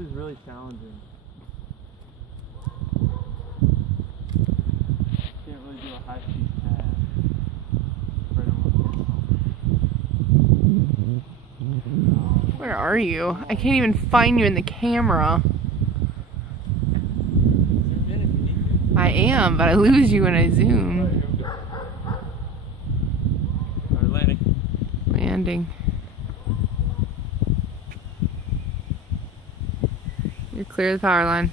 is really challenging. Can't really do a high-speed pad. Right on my Where are you? I can't even find you in the camera. I am, but I lose you when I zoom. Alright, landing. Landing. You're clear of the power line.